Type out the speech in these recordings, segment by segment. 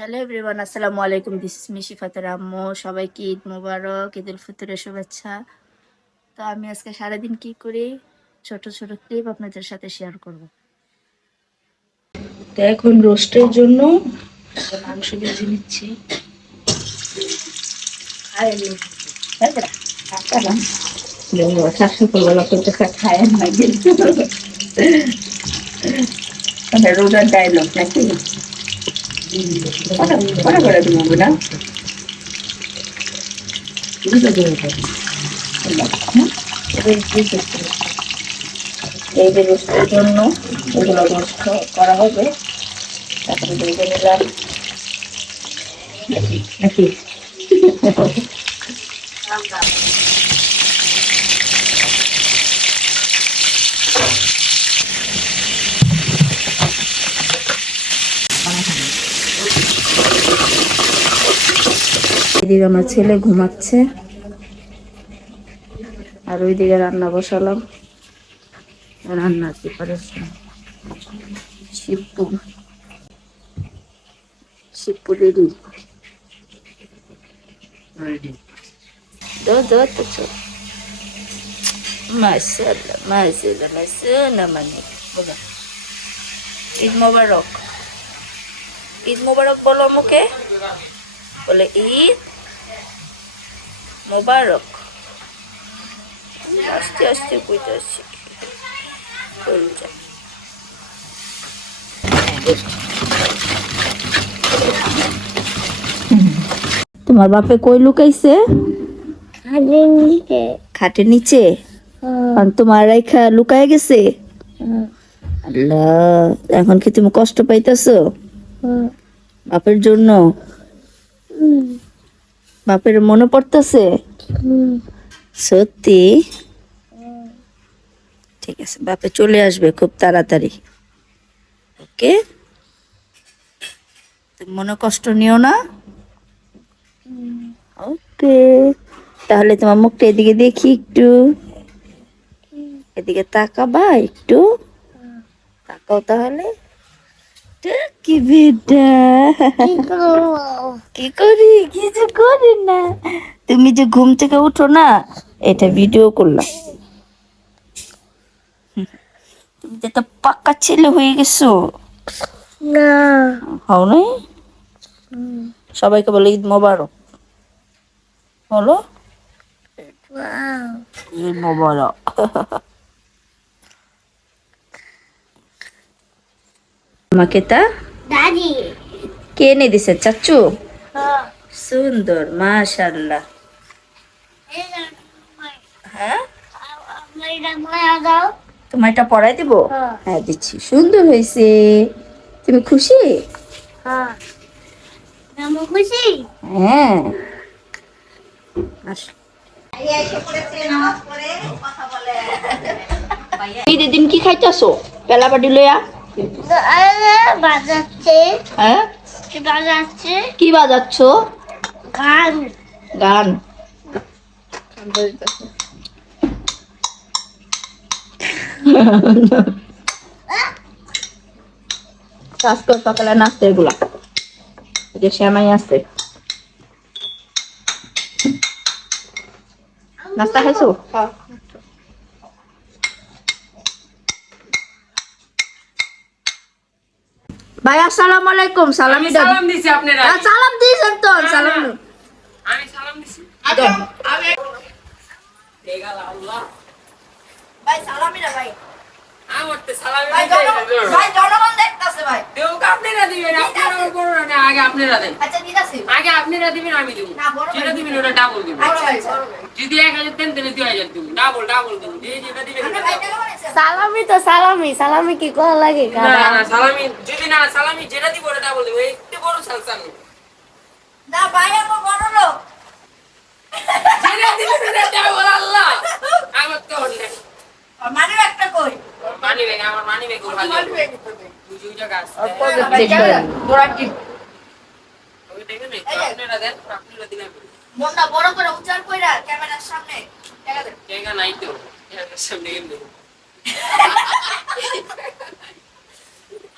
Hello everyone, আসসালামু আলাইকুম। This is মিশি ফাতের আম্মু। সবাইকে ঈদ মোবারক, ঈদ উল ফিতরের শুভেচ্ছা। তো আমি আজকে সারাদিন কি করি ছোট ছোট ক্লিপ আপনাদের সাথে শেয়ার করব। তো এখন রোস্টের জন্য মাংস ভেজে নিচ্ছি। রোজার ডায়লগ নাকি করে দিব না। এই যে রোস্টের জন্য এগুলো রোস্ট করা হবে। তারপরে ভেজে নিলাম নাকি এদিকে আমার ছেলে ঘুমাচ্ছে আর ওইদিকে রান্না বসালাম। রান্নার প্রিপারেশন শিবপু শিবপু রেডি দো দো তো চল মাশাআল্লাহ মাশাআল্লাহ মাশাআল্লাহ। মানে বলো ঈদ মোবারক, ঈদ মোবারক বলো মুখে, বলে ঈদ মোবারক। আস্তে আস্তে কইতে আসছি তোমার বাপে কই লুকাইছে? খাটের নিচে। তোমার রাইখা লুকায় গেছে। আল্লাহ, এখন কি তুমি কষ্ট পাইতেছো বাপের জন্য? বাপের মনে পড়তেছে সত্যি? ঠিক আছে, বাপে চলে আসবে খুব তাড়াতাড়ি। ওকে, তুমি মনে কষ্ট নিও না। ওকে, তাহলে তোমার মুখটা এদিকে দেখি একটু, এদিকে তাকাবা একটু, তাকাও তাহলে। কি বেটা কি করি, কিছু করি না। তুমি যে ঘুম থেকে উঠো না, এটা ভিডিও করলাম। তুমি তো একটা পাক্কা ছেলে হয়ে গেছো। না হও নাই। সবাইকে বলো ঈদ মোবারক, বলো ঈদ মোবারক। আমাকে তা দাদি কে এনে দিছে? চাচু? সুন্দর, মাশাআল্লাহ। হ্যাঁ, তোমার এটা পড়াই দিব। হ্যাঁ দিচ্ছি, সুন্দর হয়েছে। তুমি খুশি? হ্যাঁ ঈদের দিন কি খাইতেছো পেলা বাড়ি লইয়া? হ্যাঁ, কি বাজাচ্ছ? গান। গান আজকে সকালে নাস্তা এগুলা, যে শ্যামাই আছে। নাস্তা খাইছো? ভাই আসসালামু আলাইকুম। সালামি দাও। সালাম দিছি আপনারা? সালাম দিছেন তো? সালাম আমি সালাম দিছি। আমি দেগালা আল্লাহ ভাই সালামি না ভাই। আমতে সালামি ভাই। ভাই জনগণ দেখতাছে ভাই। দেও আপনারা দিবেন, আপনারা বড় না, আগে আপনারা দেন। আচ্ছা ঠিক আছে, আগে আপনারা দিবেন, আমি দেব। যেটা দিবেন ওটা ডাবল দিবেন। আচ্ছা ভাই, যদি 1000 দেন তাহলে 2000 দেব। ডাবল ডাবল দেব। এই যেটা দিবেন সালামি তো সালামি, সালামি কি করা লাগে? না না সালামি, যদি না সালামি যেটা দিব ওটা ডাবল দেব। একটু বড় সালসান না ভাই, আমার বড় লোক। যেটা দিবেন ওটা ডাবল। আল্লাহ আমার তো অনেক মানে একটা কই মানি ব্যাগ, আমার মানি ব্যাগ ভালো দুইটা গাছ তোরা কি ওই দেখেন আপনারা দেন, আপনারা দিবেন। মনটা বড় করে উচ্চার কইরা ক্যামেরার সামনে দেখা দেন। জায়গা নাই তো এর সামনে কেন দেব?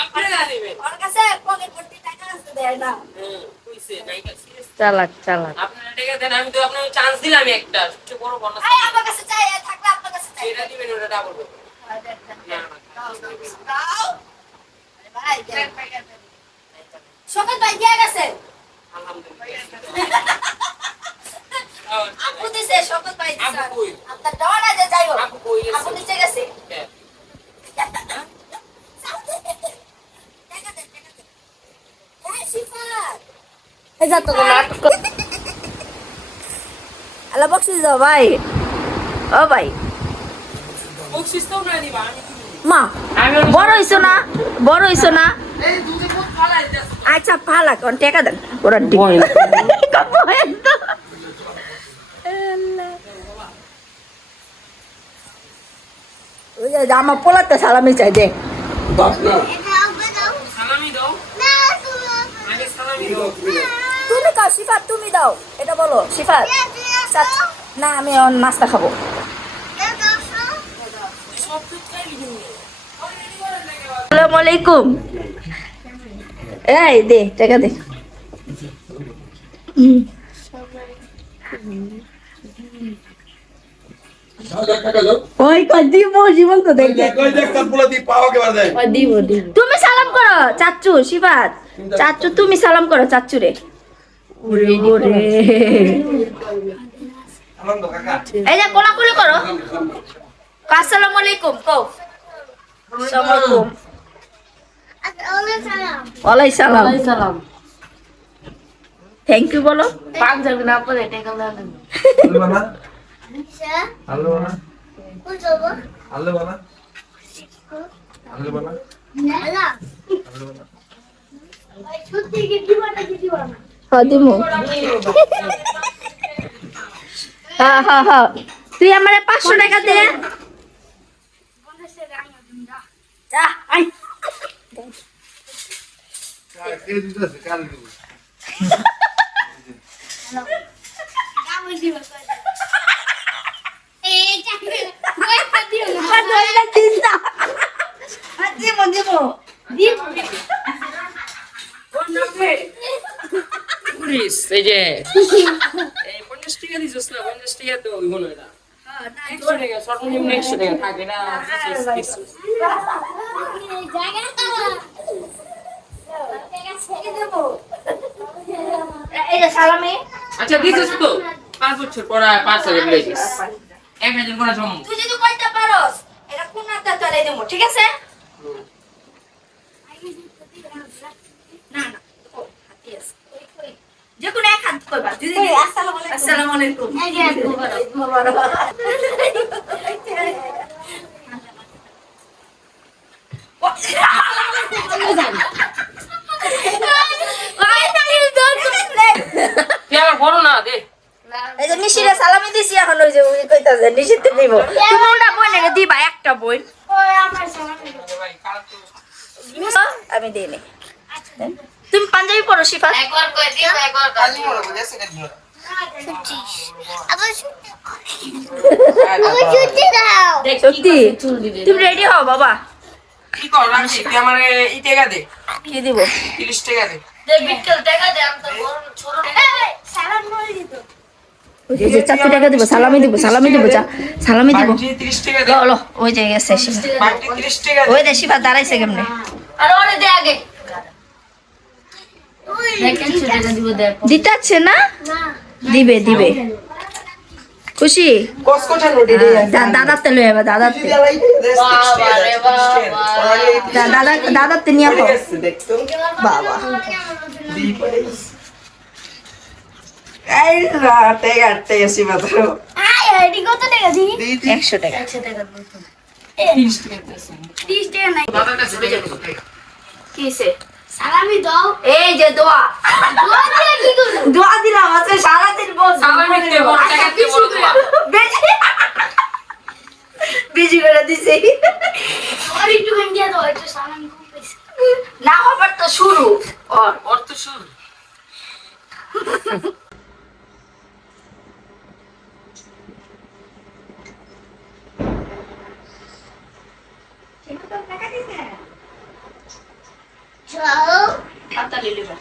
আপনি জানিবেন ওর কাছে পকেট ভর্তি টাকা আছে দেয় না কইছে নাই কাছে চালাক চালাক আপনারা টাকা দেন আমি তো আপনাকে চান্স দিলাম একটা সবচেয়ে বড় বোনাস এই আমার কাছে চাই থাকলে আপনার কাছে চাই এটা দিবেন ওটা ডাবল করবেন না না দাও ভাই শোকত ভাই দিয়ে গেছে আলহামদুলিল্লাহ আপু দিছে শোকত ভাই দিছে আপু কই? আপনার দেওয়া না যে যাই হোক আপু কই গেছে? আপু দিছে গেছে হ্যাঁ। টাকা দে এই শিফাত এই যা তো নাটক আলা বক্সি যাও ভাই ও ভাই বকশিস তো না দিবা আমি দিবো। মা বড় হইছো না বড় হইছো না এই দুধে বহুত ফালাই দিতেছে আচ্ছা ফালা কোন টাকা দেন ওরা ওই যে আমার পোলাতে সালামি চাই দে সালামি দাও আগে সালামি দাও তুমি কাও শিফাত তুমি দাও এটা বলো শিফাত না আমি নাস্তা খাবো সব দুধ খাইলি কিন্তু আসসালামু আলাইকুম এই দে টাকা দে ওই কই দিব জীবন তো দেখে তুমি সালাম করো চাচ্চু শিফাত চাচ্চু তুমি সালাম করো চাচ্চু রে ওরে ওরে এই যে কোলাকুলি করো আসসালামু আলাইকুম কও আসসালামু আলাইকুম ওয়ালাইকুম সালাম থ্যাংক ইউ বলো পাঞ্জাবি না পরে টাকা লাগবে দিমু হ্যাঁ হ্যাঁ হ্যাঁ তুই আমারে 500 টাকা দে যা আই পুলিশ এই যে এই 50 টাকা দিছস না 50 টাকা তো হইব না এটা 100 টাকা সর্বনিম্ন 100 টাকা থাকে না এই যে সালামি আচ্ছা দিছস তো 5 বছর পর 5000 লইছিস 1000 করে জম তুই যদি কইতে পারোস এটা কোন আদা তোলে দেবো ঠিক আছে না না ও হাতি আছে যে কোন এক হাত কইবা দিদি আসসালামু আলাইকুম তুই আমার বড় না দে এই যে নিশিরে সালামি দিছি এখন ওই যে ওই কইতাছে নিশিতে দিব তুমি ওটা বইনে দিবা একটা বই ভাই কাল তো আমি দেই নি তুমি পাঞ্জাবি পরো শিফা একবার কই দিও একবার কালি মনে বুঝাছে কেন সত্যি তুমি রেডি হও বাবা কি কর রাখি তুই আমারে ই টাকা দে কি দিব 30 টাকা দে দে বিটকেল টাকা দে আমি তো বড় ছোট ওই যে 4 টাকা দিব সালামি দিব যা সালামি দিব বাকি 30 টাকা দে লো ওই যে গেছে শিফা বাকি 30 টাকা দে ওই দে শিফা দাঁড়াইছে কেমনে আর ওরে দে আগে দেখেন টাকা দিব দে দিতাছে না দিবে দিবে খুশি কস কোঠা নোটি দে দাদাতে লই যাবে দাদাতে বাবা রে বাবা দাদাতে নিয়ে আও দেখতো বাবা এই রাতে গাতে এসি বাদরো 100 টাকা দাদার কাছে দে কিসে সালামি দাও এই যে দোয়া দোয়া দিয়ে কি করব দোয়া দিলাম আছে সারা দিন বল সালামি দে বড় টাকা দে বড় দোয়া বিজি করে দিছি আর একটু গন্ডিয়া দাও একটু সালামি কম পেছে না হবার তো শুরু ওর তো শুরু হাততালি দিবা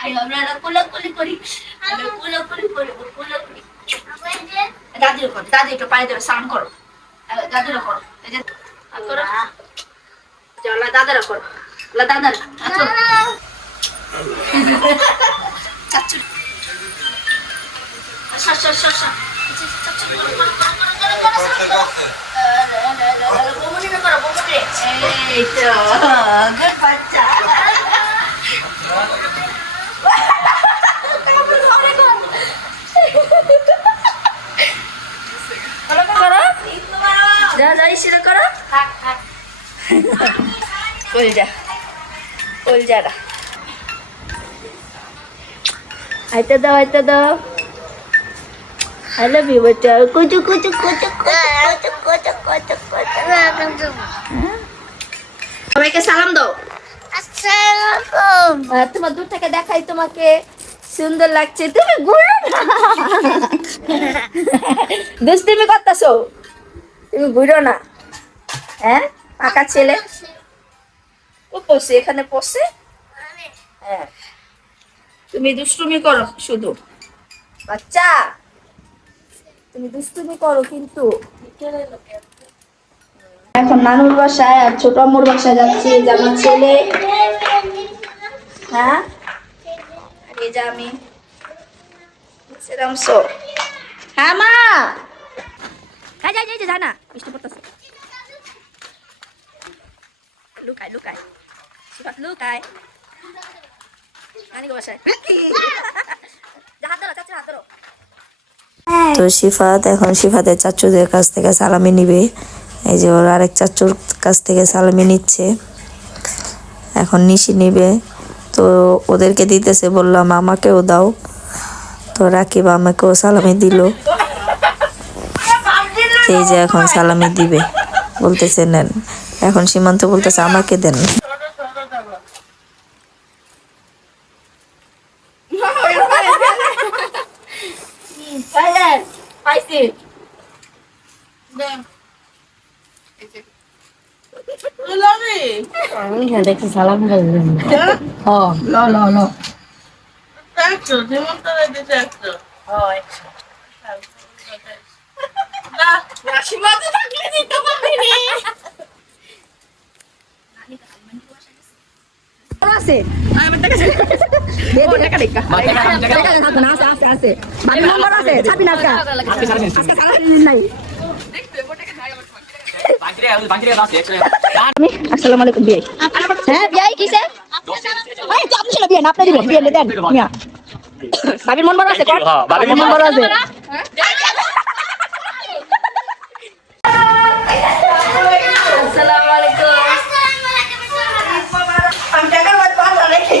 আই আমরা কোলাকুলি করি দাদির করো দাদি একটু পানি দেবে স্নান করো দাদিরা করো এই যে করো চলো দাদারা করো দাদারা চাচু এই তো গুড বাচ্চা যা ইসিরে করো কলজারা আইতে দাও I love you, bacha. Kuchu. সবাইকে সালাম দাও আসসালামু তোমার দূর থেকে দেখাই তোমাকে সুন্দর লাগছে তুমি ঘুরো না দুষ্টুমি করতেছো তুমি ঘুরো না হ্যাঁ পাকা ছেলে ও পড়ছে এখানে পড়ছে হ্যাঁ তুমি দুষ্টুমি করো শুধু বাচ্চা তুমি দুষ্টুমি করো কিন্তু এখন নানুর বাসায় আর ছোট আম্মুর বাসায় যাচ্ছি যে আমার ছেলে হ্যাঁ এই যে আমি সেরামসো হ্যাঁ মা হ্যাঁ যাই যা না বৃষ্টি পড়তেছে লুকায় লুকায় নানি বাসায় হাত ধরো চাচা হাত ধরো তো শিফাতের চাচুদের কাছ থেকে সালামি নিবে এই যে ওর আরেক চাচুর কাছ থেকে সালামি নিচ্ছে এখন নিশি নিবে তো ওদেরকে দিতেছে বললাম আমাকেও দাও তো রাকিব আমাকেও সালামি দিল এই যে এখন সালামি দিবে বলতেছে নেন এখন সীমান্ত বলতেছে আমাকে দেন পাইছি দেখছি সালাম আছে আসসালামু আলাইকুম বিয়ে হ্যাঁ বিয়ে কিসে আপনি ছিল বিয়ে না আপনি দিবেন বিয়ে দেন ভাবির মন বড় আছে ভাবির মন বড় আছে আসসালামু আলাইকুম আমি টাকার বাদ পাঁচা রেখে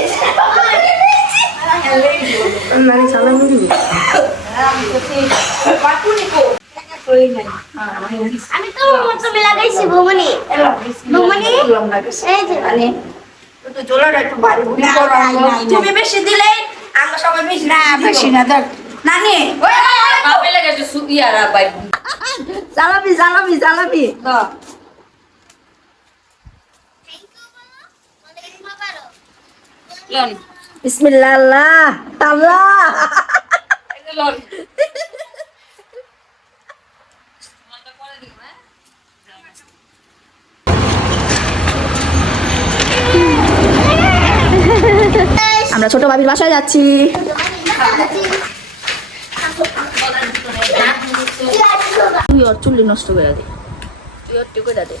নানি সালাম দিবি আমি তো মতো লাগাইছি ভুমনি এই যে মানে তো জোলাটা একটু ভারী বুড়ি করো তুমি বেশি দিলে আমরা সবাই বেশি না বেশি না ধর নানি কাপে লাগাইছো সুইয়ারা ভাই জালাবি তো লন বিসমিল্লাহ আল্লাহ আল্লাহ লন আমরা ছোট ভাবির বাসায় যাচ্ছি তুই ওর চুল্লি নষ্ট করে দে তুই ওর টুকু দে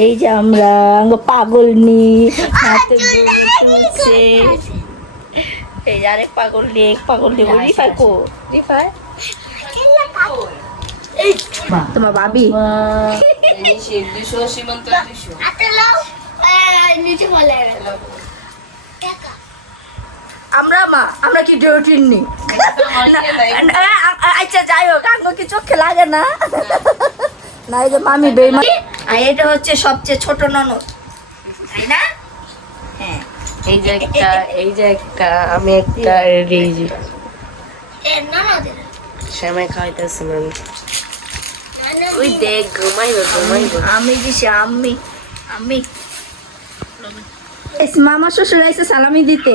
এই যে আমরা পাগল নি হাতে তুলছে এই যে আরেক পাগল নিয়ে রিফাই কো রিফাই তোমার ভাবি সীমান্ত আমরা কি ডিউটির নি আচ্ছা যাই হোক আঙ্গো কি চোখে লাগে না না এই যে মামি বেইমান আর এটা হচ্ছে সবচেয়ে ছোট ননদ তাই না হ্যাঁ এই যে একটা আমি একটা রেজি শ্যামাই খাওয়াইতেছি আমি ওই দেখ ঘুমাইবো আমি দিছি আমি মামা শ্বশুর আইছে সালামি দিতে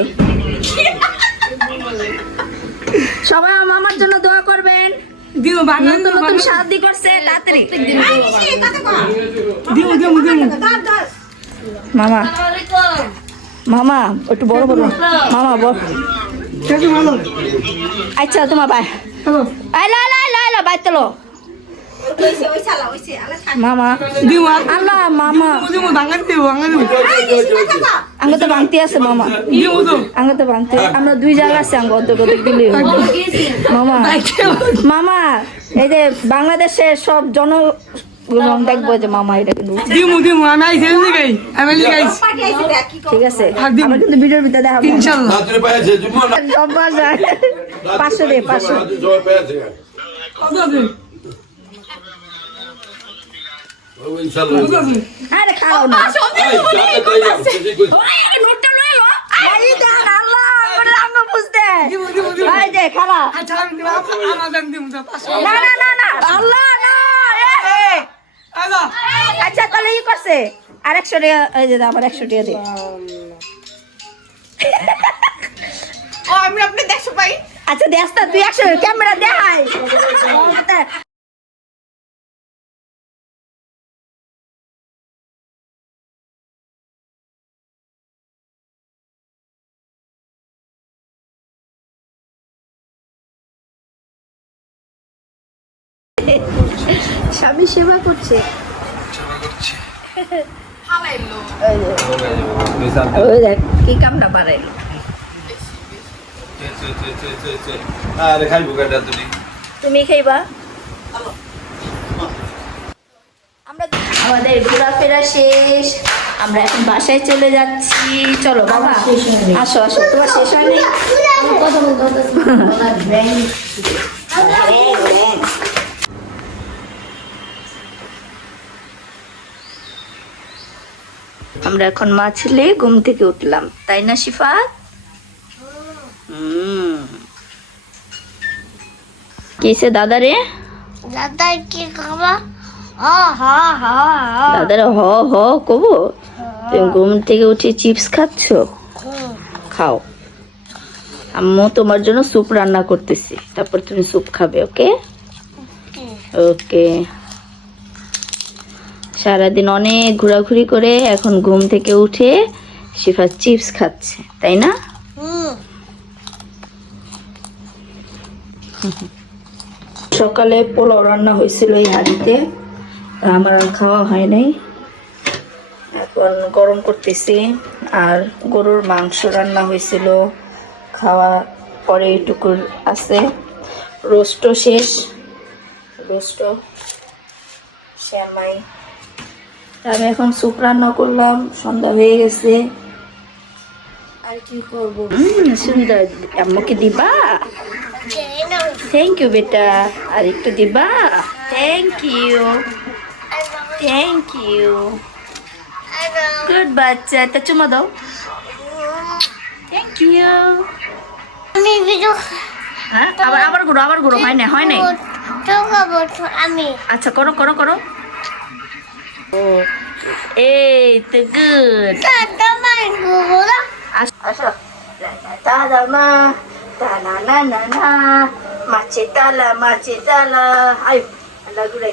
সবাই আমার মামার জন্য দোয়া করবেন নতুন নতুন শাদি করছে তাড়াতাড়ি মামা মামা একটু বড় বড় মামা বড় আচ্ছা তোমার ভাই আইলা বাই চলো মামা আল্লাহ মামা আঙ্গ তো ভাঙতে আছে মামা আঙ্গ তো ভাঙতে আমরা 2 জায়গা আছে আঙ্গ অর্ধেক দিলে মামা মামা এই যে বাংলাদেশের সব দেখবো যে মামা এটা কিন্তু ঠিক আছে আমরা কিন্তু ভিডিওর ভিতরে দেখাবো ইনশাআল্লাহ সব বাজার 500 দে 500 আরে খাও না নোটটা লই লো আই দেন আল্লাহ করে আমরা বুঝতে ভাই দে খালা না আল্লাহ না আচ্ছা তাহলে ই করছে আর 100 টাকা এই যে আমার 100 টাকা দে ও আমি আপনি 100 পাই আচ্ছা দেখ তুই 100 ক্যামেরা দেখাই স্বামী সেবা করছে ওই দেখ কি কামটা বাড়াইলো তুমি খাইবা আমাদের ঘোরাফেরা শেষ আমরা এখন বাসায় চলে যাচ্ছি চলো বাবা আসো তোমার শেষ হয়নি আমরা এখন মা ছেলে ঘুম থেকে উঠলাম তাই না শিফাত কিসে দাদা রে দাদা কি খাবা দাদার হ কবো তুমি ঘুম থেকে উঠে চিপস খাচ্ছ খাও আম্মু তোমার জন্য স্যুপ রান্না করতেছি তারপর তুমি স্যুপ খাবে ওকে ওকে সারাদিন অনেক ঘোরাঘুরি করে এখন ঘুম থেকে উঠে শিফা চিপস খাচ্ছে তাই না সকালে পোলাও রান্না হয়েছিল এই হাঁড়িতে আমার আর খাওয়া হয় নাই এখন গরম করতেছি আর গরুর মাংস রান্না হয়েছিল খাওয়া পরে এইটুকু আছে রোস্টও শেষ রোস্ট শ্যামাই আমি এখন স্যুপ রান্না করলাম সন্ধ্যা হয়ে গেছে আর কি করবো সুন্দর আম্মুকে দিবা থ্যাংক ইউ বেটা আর একটু দিবা থ্যাংক ইউ গুড বাচ্চা তা চুমা দাও থ্যাংক ইউ আমি ভিডিও হ্যাঁ আবার ঘুরো হয় না তো খাবো আমি আচ্ছা করো ও এই তো গুড দাদা মাই গুলো আসো দাদা মা না মাছে তালা আয় আল্লাহ ঘুরে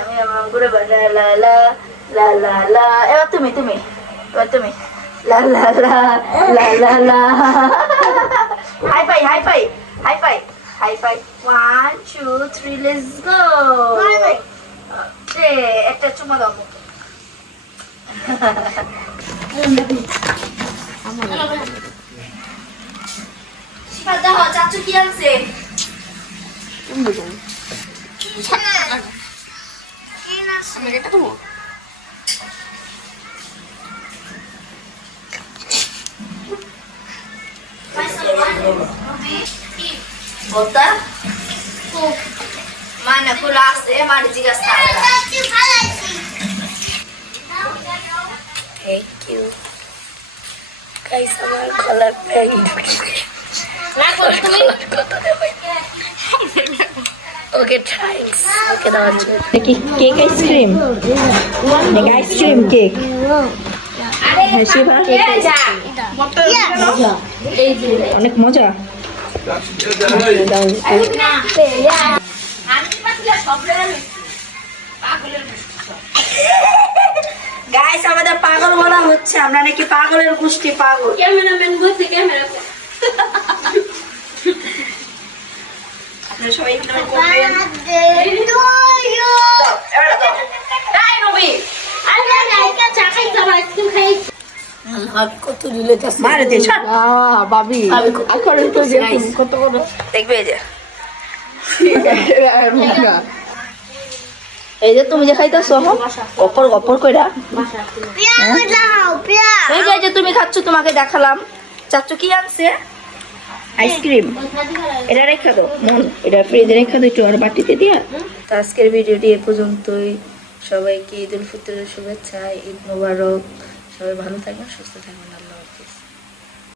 আমি আমার ঘুরে লা এবার তুমি লা হাই ফাই 1 2 3 লেটস গো একটা চুমা দাও শিফা দাও চাচু কি আনছে বলতা মানে খোলা আছে আমার জিজ্ঞাসা থ্যাংক ইউ গাইস আমার কলার প্যাক ওকে থ্যাঙ্কস ওকে দেওয়ার জন্য কি কেক আইসক্রিম নাকি আইসক্রিম কেক হ্যাঁ শিবা অনেক মজা গাইস আমাদের পাগল বলা হচ্ছে আমরা নাকি পাগলের গোষ্ঠী পাগল ক্যামেরাম্যান বলছে ক্যামেরা আপনারা সবাই একটু করবেন তাই রবি কত দিলে যাচ্ছে মারে দে ছাড় বাবি এখন তো যে কত কত দেখবে এই যে এই যে তুমি যে খাইতেছো অপর অপর কইরা এই যে তুমি খাচ্ছ তোমাকে দেখালাম চাচু কি আনছে আইসক্রিম এটা রেখে দাও মন এটা ফ্রিজে রেখে দাও একটু আর বাটিতে দিয়া তো আজকের ভিডিওটি এ পর্যন্তই সবাইকে ঈদ উল ফিতরের শুভেচ্ছা ঈদ মোবারক সবাই ভালো থাকবেন সুস্থ থাকবেন আল্লাহ হাফেজ